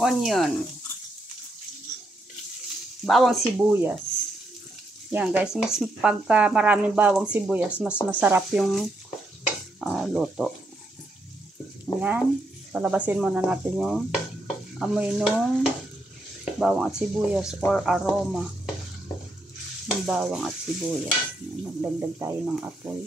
onion, bawang sibuyas. Yan guys, mas pagka maraming bawang sibuyas, mas masarap yung luto. Yan, palabasin muna natin yung amoy nung bawang at sibuyas or aroma ng bawang at sibuyas. Magdagdag tayo ng apoy.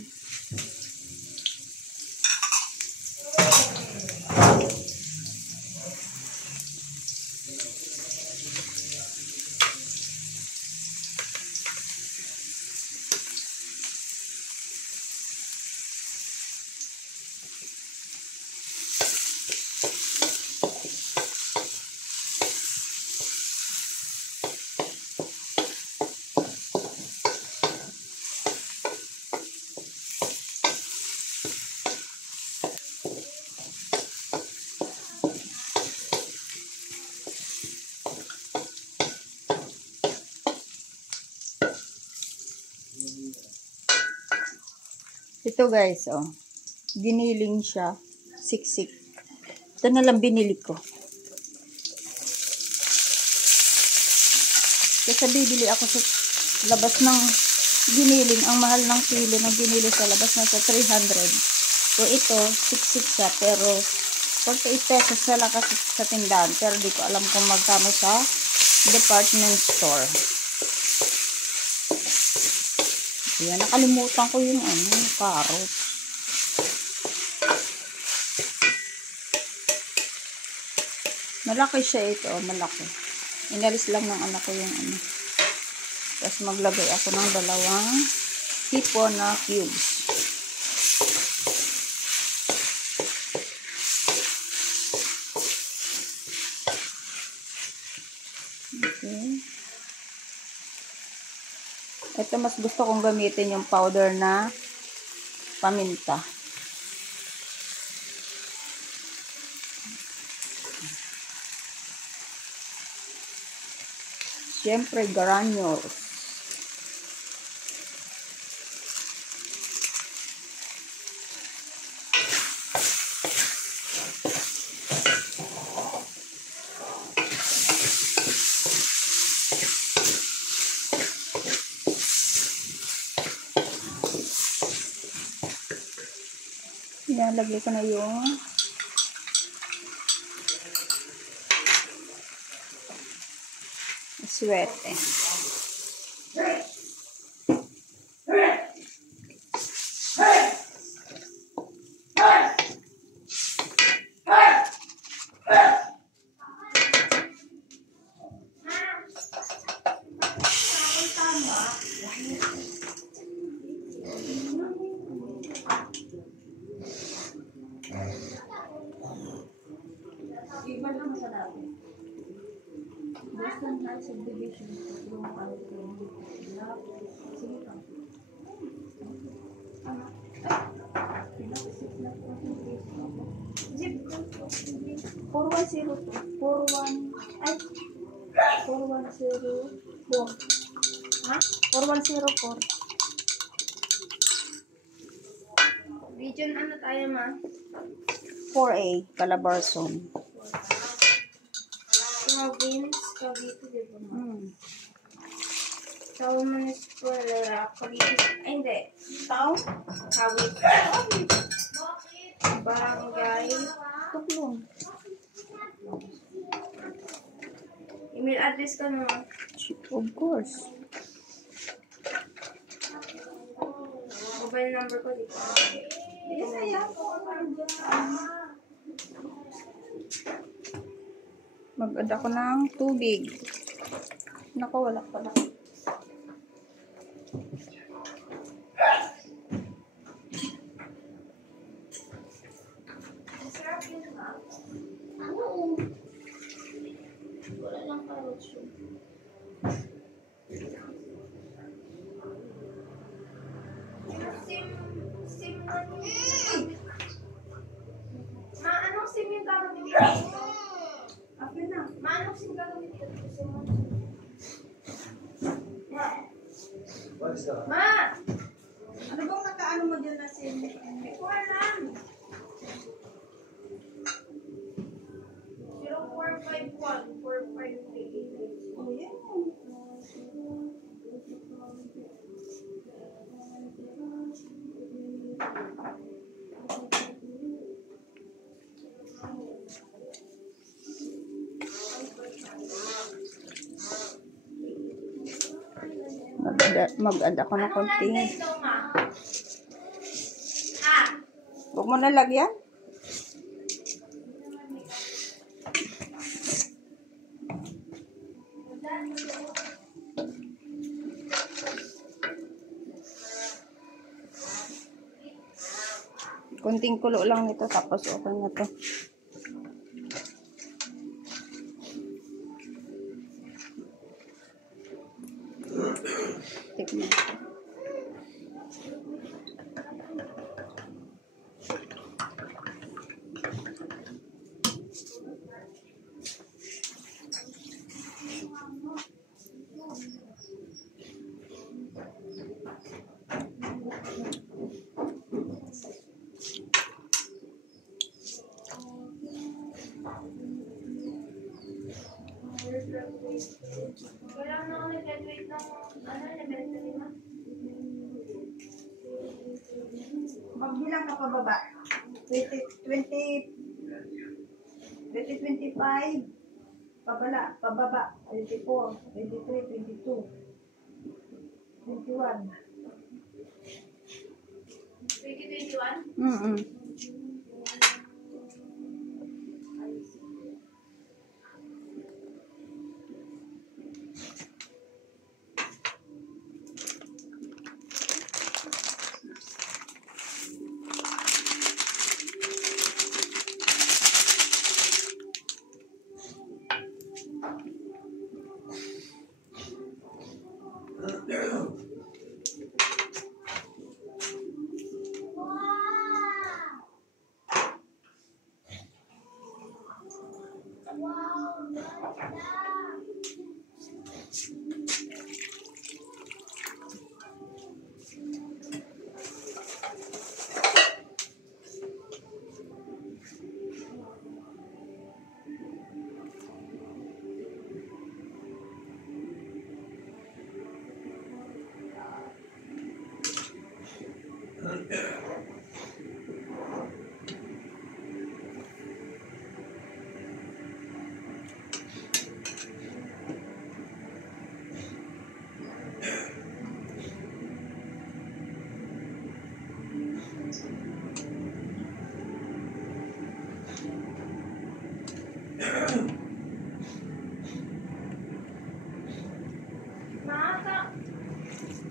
Ito guys, giniling siya, siksik. Ito na lang binili ko. Kasi bibili ako sa labas ng giniling. Ang mahal ng kilo ng ginili sa labas na sa 300. So ito, siksik siya, pero 48 pesos sa lakas sa tindahan. Pero di ko alam kung magkano sa department store. Yan, nakalimutan ko yung carrot. Malaki siya ito, malaki. Inalis lang ng anak ko yung Tapos maglagay ako ng 2 hipon na cubes. Okay. Ito mas gusto kong gamitin yung powder na paminta. Siyempre, granules. Ilalagay ko na yung swete. Iba lang sa dati. Boston High Subdivision. Yung sige ka. 4104. Ha? 4104. Region ano tayo ma? 4A, Calabarzon. Province, Cavite, di ba ma? Town Municipal, Cavite. Ay, hindi. Town? Cavite. Barangay. Tuklong. Email address ka na. Of course. Mobile number ko dito. Mag-add ako ng tubig. Naku, wala pala. Wala lang carrots yun. Sim ma, anong sim yung gagawin dito? Okay na. Ma, anong sim gagawin dito? Ma! Ano bang nakaano mo dyan na sim? Hindi ko alam. 045 451, 453. Oh, yan. Mag-add ako ng konting. Ito, ma. Ah. Huwag mo na lagyan. Konting kulo lang nito tapos okay na to. Tikman ko. Kailangan na ako nag-graduate ng, level 3 na. Magbilang ka pababa. 2025. Pababa. 24, 23, 22, 21. 2021? Mm-mm.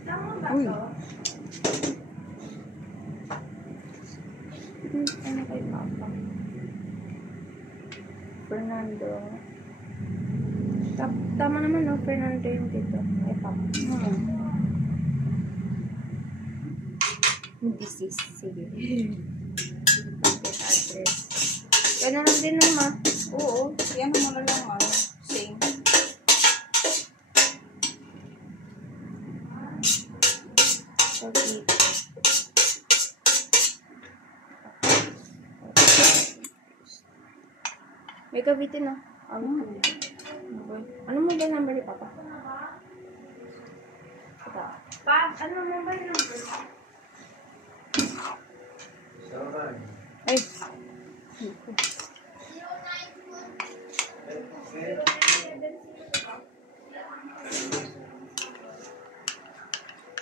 Tama ba Uy. to? Ano kay Papa? Fernando. Tama naman, no? Fernando yung dito. Ay, Papa. This is, sige. Pocket address. Kaya na lang din, no, ma? Oo, yan mo na lang ano. Same. Okay. May kabitin, no? Ano mo ba yung number ni Papa? Ito. Pa, ano mo ba yung number? Ay.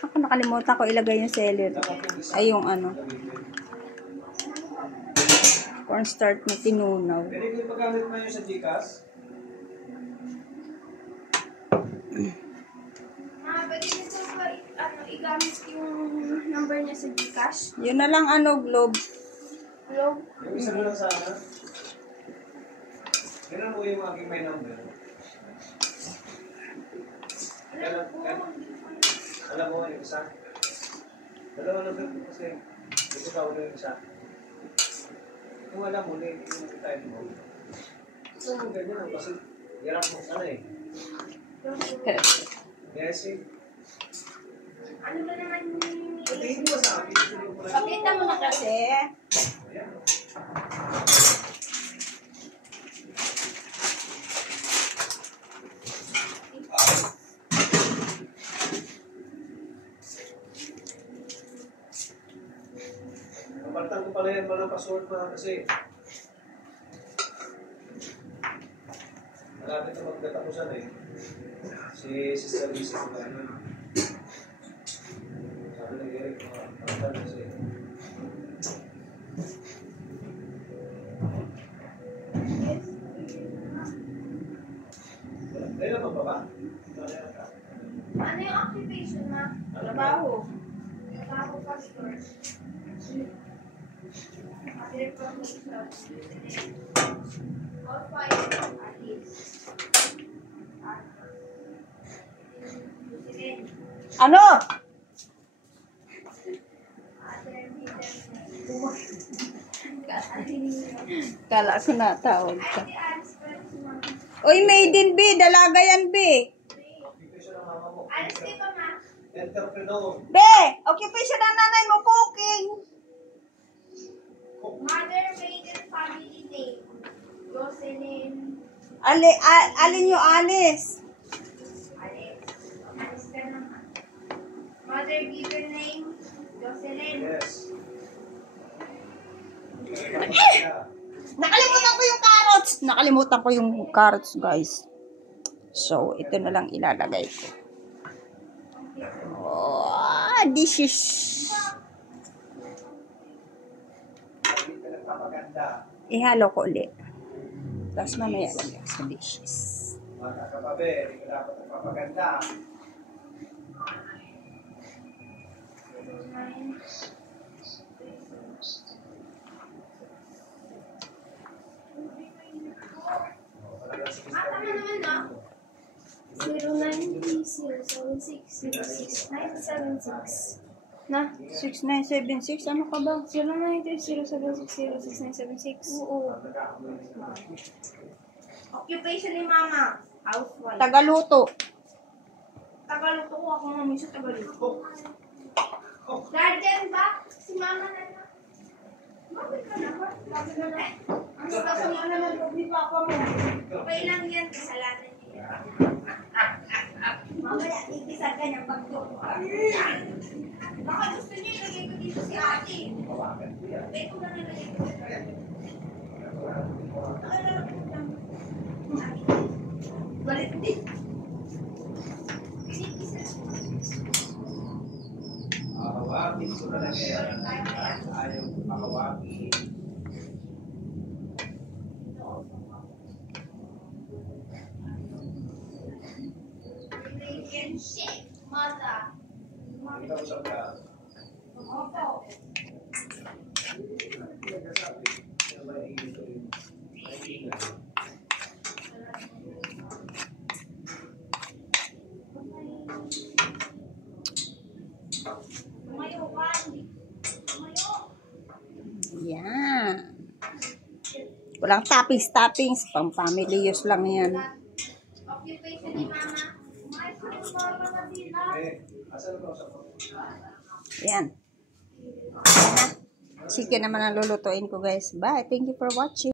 Ako nakalimutan ko ilagay yung seller. Ay, yung ano. Cornstarch na tinunaw. Pwede ko ipagamit mo yun sa Gcash? Pwede nito ba igamit yung number niya sa Gcash? Yun na lang ano, Globe. Hello? Yung isa mo lang sana. Ganun mo yung aking may number. Alam mo yung isa? Dalawa number ko kasi. Dito ka ulo yung isa. Kung alam mo, yung time mo. So, ganyan kasi hirap mo sana eh. Yes eh. Ano ba naman yung... Sabihin mo sa akin. Pakita mo na kasi. Ayan. Kapalitan ko pala yan walang password na kasi malapit na magkatapusan eh. Si Sister Lisa ko na yun. Sabi na Eric, kapalitan kasi. Kaya naman ba ba? Ano yung occupation, ma? Trabaho. Trabaho, pastor. Other profession. All five, at least. Ano? Kala ko na tawag ka. Uy, Maiden B, dalaga yan B. Occupation ng mama mo. Alis dito, ma. Entrepreneur. B, occupation ng nanay mo, cooking. Mother, maiden, family name. Jocelyn. Alin yung alis? Alis. Alis ka naman. Mother, given name. Jocelyn. Yes. Nakalimutan ko yung carrots. Nakalimutan ko yung carrots, guys. So, ito na lang ilalagay ko. Oh, this is... Ihalo ko ulit. Tapos mamaya lang sa dishes. Mga kababe, hindi ka dapat nagpapaganda. Tama naman, no? 093076069676. Na? 6976, ano ka ba? 093076069676. Oo. Occupation ni mama. Housewife. Tagaluto. Tagaluto ko ako nga minsan tagaluto. Guardian ba? Si mama na lang. Bakit ka na ba? Sabi mo na. Ang kasama na ng loob ni papa mo. Okay lang yan. Kasalanan niya. Mamaya, ikisan ka niyang pagdok. Baka gusto niya ilagay ko dito si ate. Wait ko na nilagay ko. Balik din. Akawakin ko na lang yan. Ayaw akawakin. Shit, mother. Ikaw sa ka. Opo. Tumayo ka. Tumayo. Yan. Walang toppings. Pang family use lang yan. Occupation ni mama. May mama na sila. Asan ko sa Yan. Chicken naman ang lulutuin ko, guys. Bye. Thank you for watching.